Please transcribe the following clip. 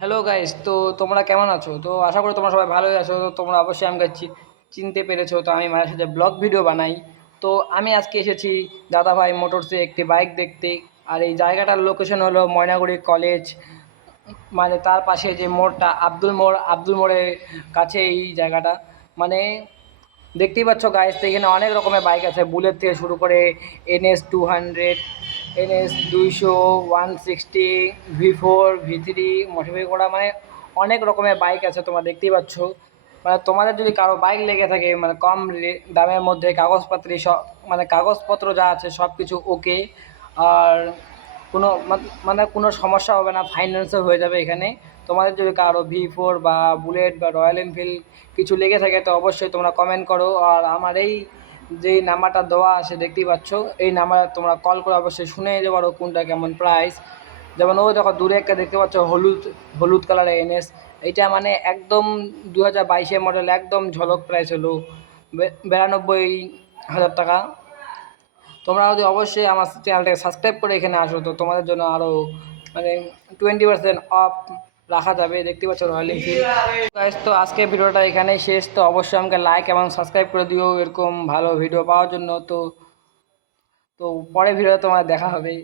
Hello guys, তো তোমরা কেমন আছো? তো আশা করি তোমরা সবাই ভালোই আছো। তো তোমরা অবশ্যই আমাকে চিনতে পেরেছো। তো আমি মাঝে সাঝে ব্লগ ভিডিও বানাই। তো আমি আজকে এসেছি দাদাভাই মোটরসে একটি বাইক দেখতে। আর এই জায়গাটার লোকেশন হলো ময়নাগুড়ি কলেজ, মানে তার পাশে যে মোড়টা আব্দুল মোড়ের কাছে এই জায়গাটা। মানে দেখতেই পাচ্ছ গাইস, তো এখানে অনেক রকমের বাইক আছে, বুলেট থেকে শুরু করে NS 200, NS 200, 160, V4 V3 modify করা, মানে অনেক রকমের বাইক আছে তোমরা দেখতেই পাচ্ছ। মানে তোমাদের যদি কারো বাইক লেগে থাকে, মানে কম দামের মধ্যে, কাগজপত্র সব, মানে কাগজপত্র যা আছে সব কিছু ওকে। আর কোনো মানে কোনো সমস্যা হবে না, ফাইন্যান্সও হয়ে যাবে এখানে। তোমাদের যদি কারো V4 বা বুলেট বা রয়্যাল এনফিল্ড কিছু লেগে থাকে তো অবশ্যই তোমরা কমেন্ট করো। আর আমার এই যেই নাম্বারটা দেওয়া আছে দেখতেই পাচ্ছ, এই নাম্বারে তোমরা কল করে অবশ্যই শুনে নিতে পারো কোনটা কেমন প্রাইস। যেমন ওই দেখো দূরে একটা দেখতে পাচ্ছ হলুদ হলুদ কালারের NS, এইটা মানে একদম 2022-এর মডেল, একদম ঝলক প্রাইস হলো 92,000 টাকা। তোমরা যদি অবশ্যই আমার চ্যানেলটাকে সাবস্ক্রাইব করে এখানে আসো তো তোমাদের জন্য আরও মানে 20% অফ রাখা যাবে। দেখতে পাচ্ছ রয়্যাল এনফিল্ড। গাইস, তো আজকের ভিডিওটা এখানেই শেষ। তো অবশ্যই আমাকে লাইক এবং সাবস্ক্রাইব করে দিও এরকম ভালো ভিডিও পাওয়ার জন্য। তো তো পরের ভিডিও তোমার দেখা হবে।